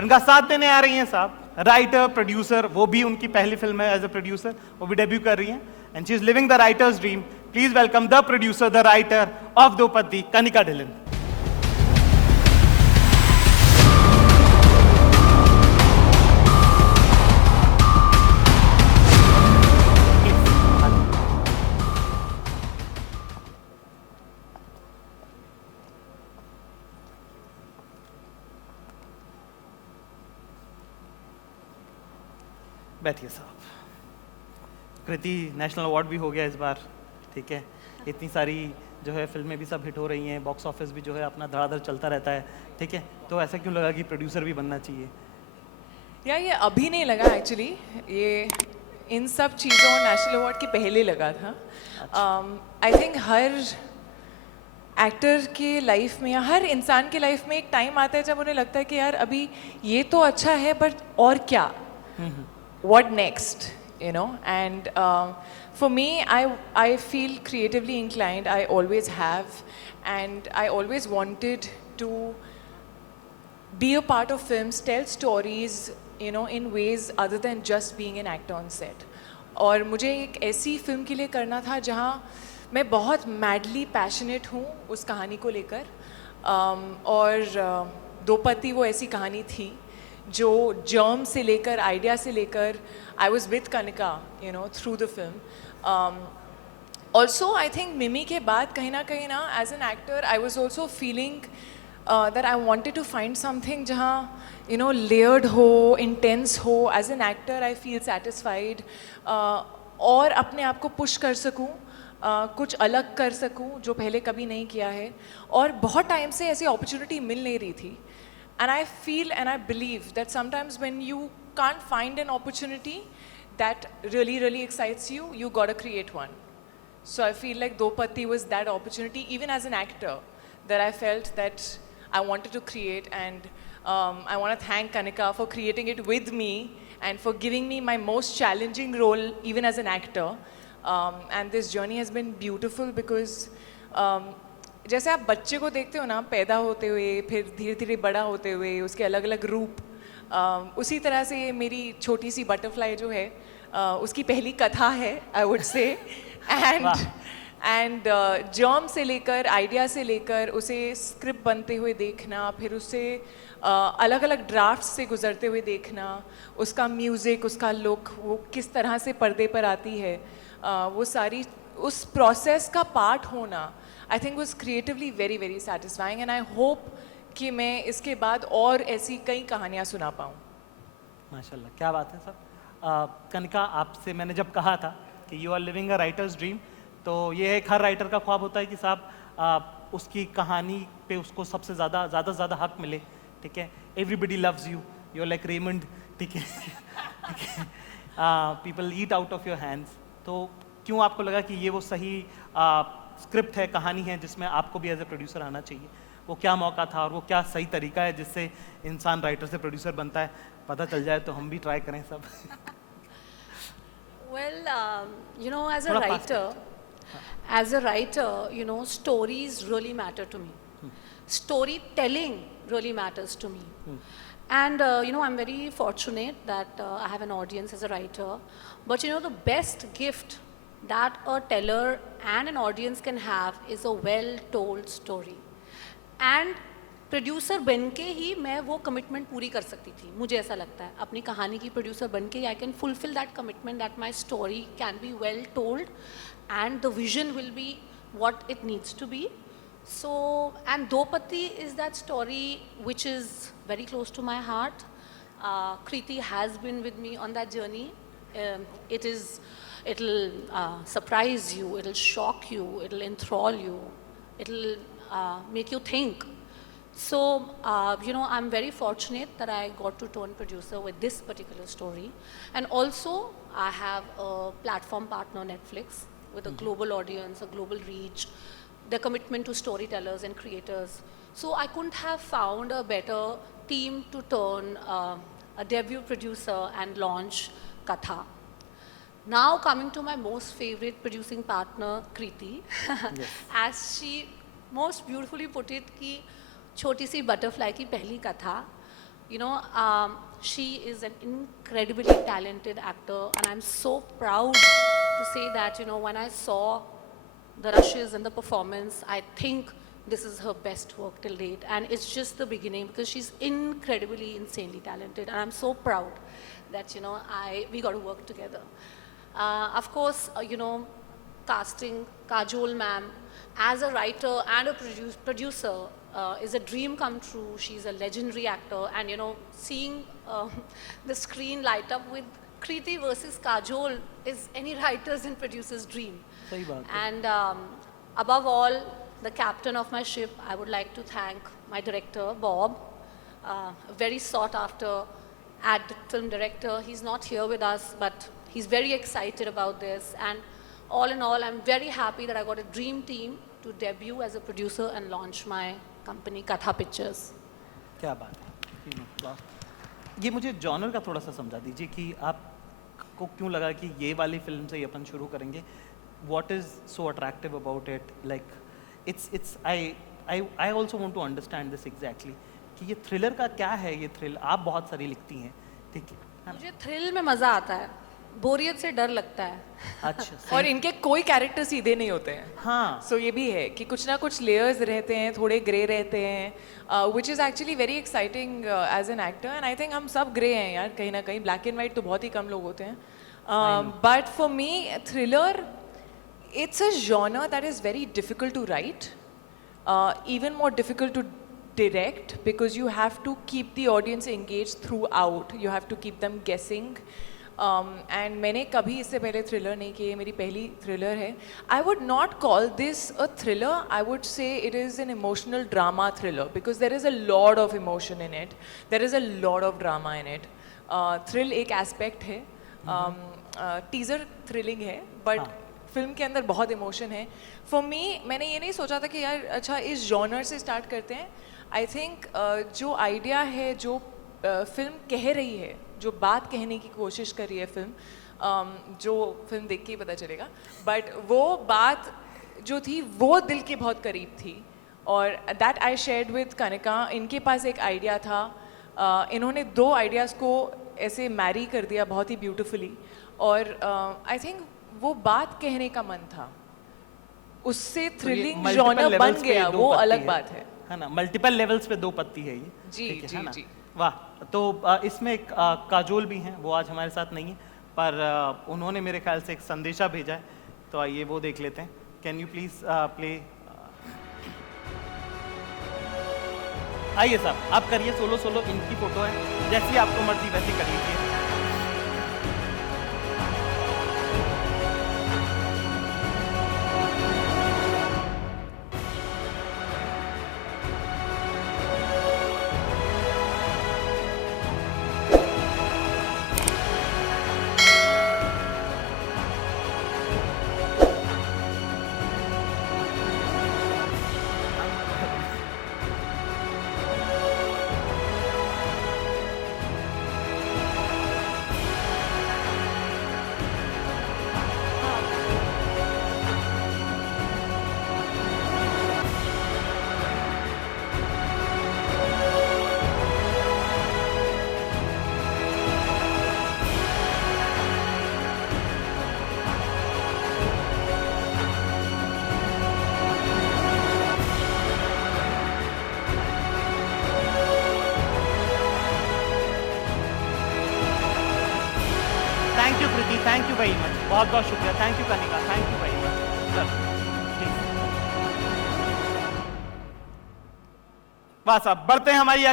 और इनका साथ देने आ रही हैं साहब राइटर प्रोड्यूसर, वो भी उनकी पहली फिल्म है एज अ प्रोड्यूसर, वो भी डेब्यू कर रही हैं and she is living the writer's dream. Please welcome the producer, the writer of Draupadi, Kanika Dhillon. बैठिए साहब. कृति नेशनल अवार्ड भी हो गया इस बार, ठीक है. इतनी सारी जो है फिल्में भी सब हिट हो रही हैं, बॉक्स ऑफिस भी जो है अपना धड़ाधड़ चलता रहता है, ठीक है. तो ऐसा क्यों लगा कि प्रोड्यूसर भी बनना चाहिए? ये अभी नहीं लगा एक्चुअली, ये इन सब चीज़ों नेशनल अवार्ड के पहले लगा था. आई थिंक हर एक्टर के लाइफ में या हर इंसान के लाइफ में एक टाइम आता है जब उन्हें लगता है कि यार अभी ये तो अच्छा है बट और क्या, what next, you know. And for me, I feel creatively inclined. I always have, and I always wanted to be a part of films, tell stories, you know, in ways other than just being an actor on set. और मुझे एक ऐसी film के लिए करना था जहाँ मैं बहुत मैडली पैशनेट हूँ उस कहानी को लेकर. और द्रौपदी वो ऐसी कहानी थी जो जर्म से लेकर, आइडिया से लेकर, I was with Kanika, you know, through the film. Also I think Mimi के बाद कहीं ना as an actor I was also feeling that I wanted to find something जहाँ यू नो लेयर्ड हो, इंटेंस हो. As an actor I feel satisfied और अपने आप को पुश कर सकूँ, कुछ अलग कर सकूँ जो पहले कभी नहीं किया है. और बहुत टाइम से ऐसी अपॉर्चुनिटी मिल नहीं रही थी. And I feel and I believe that sometimes when you can't find an opportunity that really excites you, you gotta create one. So I feel like Drupadi was that opportunity, even as an actor, that I felt that I wanted to create. And I want to thank Kanika for creating it with me and for giving me my most challenging role, even as an actor. And this journey has been beautiful because जैसे आप बच्चे को देखते हो ना, पैदा होते हुए फिर धीरे धीरे बड़ा होते हुए उसके अलग अलग रूप, उसी तरह से मेरी छोटी सी बटरफ्लाई जो है उसकी पहली कथा है, I would say. And germ से लेकर, आइडिया से लेकर उसे स्क्रिप्ट बनते हुए देखना, फिर उसे अलग अलग ड्राफ्ट से गुजरते हुए देखना, उसका म्यूज़िक, उसका लुक, वो किस तरह से पर्दे पर आती है, वो सारी उस प्रोसेस का पार्ट होना I think was creatively very satisfying. And I hope कि मैं इसके बाद और ऐसी कई कहानियाँ सुना पाऊँ. माशाल्लाह, क्या बात है साहब. कनिका, आपसे मैंने जब कहा था कि you are living a writer's dream, तो ये एक हर राइटर का ख्वाब होता है कि साहब उसकी कहानी पे उसको सबसे ज़्यादा से ज़्यादा हक मिले, ठीक है. Everybody loves you, you are like Raymond, ठीक है. People eat out of your hands. तो क्यों आपको लगा कि ये वो सही स्क्रिप्ट है, कहानी है जिसमें आपको भी एज ए प्रोड्यूसर आना चाहिए? वो क्या मौका था और वो क्या सही तरीका है जिससे इंसान राइटर से प्रोड्यूसर बनता है? पता चल जाए तो हम भी ट्राई करें सब. Well, you know, as a writer, you know, stories really matter to me. Storytelling really matters to me. And, you know, I'm very fortunate that I have an audience as a writer. But, you know, the best gift that a teller and an audience can have is a well-told story. And producer बन के ही मैं वो commitment पूरी कर सकती थी, मुझे ऐसा लगता है. अपनी कहानी की प्रोड्यूसर बन के I can fulfil that commitment that my story can be well told and the vision will be what it needs to be. So, and Drupadi is that story which is very close to my heart. Kriti has been with me on that journey. It'll surprise you, it'll shock you, it'll enthrall you, it'll make you think. So, you know, I'm very fortunate that I got to turn producer with this particular story. And also, I have a platform partner, Netflix, with a global audience, a global reach, their commitment to storytellers and creators. So I couldn't have found a better team to turn a debut producer and launch Katha. Now coming to my most favorite producing partner, Kriti, yes. As she most beautifully put it, कि छोटी सी butterfly की पहली कथा, You know, she is an incredibly talented actor, and I'm so proud to say that, you know, when I saw the rushes and the performance, I think this is her best work till date, and it's just the beginning because she's incredibly, insanely talented, and I'm so proud that, you know, we got to work together. Of course, you know, casting Kajol ma'am as a writer and a producer is a dream come true. She's a legendary actor, and you know, seeing the screen light up with Kriti versus Kajol is any writer's and producer's dream. सही बात है। And above all, the captain of my ship, I would like to thank my director, Bob, a very sought after film director. He's not here with us, but he's very excited about this. And all in all, I'm very happy that I got a dream team to debut as a producer and launch my company, Katha Pictures. क्या बात है। तीनों, वाह। ये मुझे genre का थोड़ा सा समझा दीजिए कि आपको क्यों लगा कि ये वाली फिल्म से ही अपन शुरू करेंगे। What is so attractive about it? Like, I also want to understand this exactly. कि ये थ्रिलर का क्या है, ये थ्रिल आप बहुत सारी लिखती हैं, ठीक है? मुझे थ्रिल में मजा आता है, बोरियत से डर लगता है। अच्छा। और इनके कोई कैरेक्टर सीधे नहीं होते हैं। हाँ। सो ये भी है कि कुछ ना कुछ लेयर्स रहते हैं, थोड़े ग्रे रहते हैं, which is actually very exciting as an actor, and I think हम सब ग्रे हैं यार, कहीं ना कहीं ब्लैक एंड वाइट तो बहुत ही कम लोग होते हैं। But for me thriller, it's a genre that is very difficult to write, even more difficult to direct, because you have to keep the audience engaged throughout. You have to keep them guessing. And मैंने कभी इससे पहले thriller नहीं की, मेरी पहली thriller है. I would not call this a thriller. I would say it is an emotional drama thriller, because there is a lot of emotion in it. There is a lot of drama in it. Thrill एक aspect है. Teaser thrilling है, but film के अंदर बहुत emotion है। For me, मैंने ये नहीं सोचा था कि यार अच्छा इस जॉनर से स्टार्ट करते हैं। आई थिंक जो आइडिया है, जो फिल्म कह रही है, जो बात कहने की कोशिश कर रही है फिल्म, जो फिल्म देख के ही पता चलेगा, बट वो बात जो थी वो दिल के बहुत करीब थी, और that I shared with Kanika. इनके पास एक आइडिया था, इन्होंने दो आइडियाज़ को ऐसे मैरी कर दिया बहुत ही ब्यूटिफुली, और आई थिंक वो बात कहने का मन था, उससे थ्रिलिंग जॉनर बन गया, वो अलग बात है ना। मल्टीपल लेवल्स पे दो पत्ती है ये। जी जी जी। वाह। तो इसमें एक काजोल भी हैं, वो आज हमारे साथ नहीं है, पर उन्होंने मेरे ख्याल से एक संदेशा भेजा है, तो आइए वो देख लेते हैं। Can you please play. आइए साहब, आप करिए सोलो, इनकी फोटो है, जैसी आपको मर्जी वैसी कर लीजिए। Thank you Preeti, thank you very much, बहुत बहुत शुक्रिया। Thank you Kanika, thank you very much sir, please. वाह साहब, बढ़ते हैं हमारी